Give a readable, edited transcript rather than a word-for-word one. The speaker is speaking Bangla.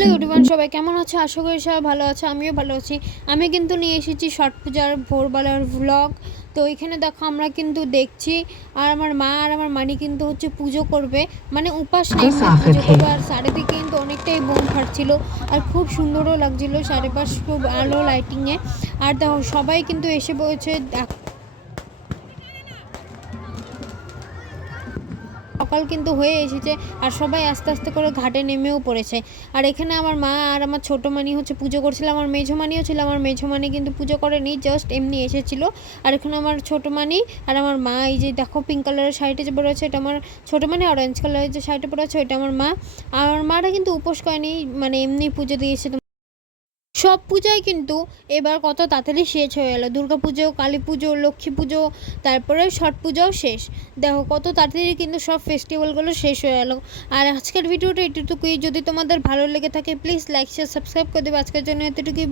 হ্যালো এভরিওয়ান, সবাই কেমন আছে? আশা করি সবাই ভালো আছে, আমিও ভালো আছি। আমি কিন্তু নিয়ে এসেছি ছট পূজার ভোরবেলার ভ্লগ। তো এখানে দেখো আমরা কিন্তু দেখছি, আর আমার মা আর আমার মানি কিন্তু হচ্ছে পুজো করবে, মানে উপাস নেমে পুজো করবে। আর চারিদিকে কিন্তু অনেকটাই বোম ফাটছিল, আর খুব সুন্দরও লাগছিল চারিপাশ, খুব আলো লাইটিংয়ে। আর দেখো সবাই কিন্তু এসে বলছে, সকাল কিন্তু হয়ে এসেছে, আর সবাই আস্তে আস্তে করে ঘাটে নেমেও পড়েছে। আর এখানে আমার মা আর আমার ছোটো মানি হচ্ছে পুজো করছিল, আমার মেঝো মানিও ছিল। আমার মেঝো মানি কিন্তু পুজো করেনি, জাস্ট এমনি এসেছিলো। আর এখানে আমার ছোটো মানি আর আমার মা, এই যে দেখো পিঙ্ক কালারের শাড়িটা যে পরে আছে এটা আমার ছোটো মানি, অরেঞ্জ কালারের যে শাড়িটা পরে আছে ওইটা আমার মা। আর আমার মাটা কিন্তু উপোস করেনি, মানে এমনি পুজো দিয়েছে। সব পূজাই কিন্তু এবার কত তাড়াতাড়ি শেষ হয়ে গেলো। দুর্গা পুজো, কালী পুজো, লক্ষ্মী পুজো, তারপরে ছট পুজোও শেষ। দেখো কত তাড়াতাড়ি কিন্তু সব ফেস্টিভ্যালগুলো শেষ হয়ে গেলো। আর আজকের ভিডিওটা এটুকুই। যদি তোমাদের ভালো লেগে থাকে প্লিজ লাইক শেয়ার সাবস্ক্রাইব করে দেবে। আজকের জন্য এতটুকুই।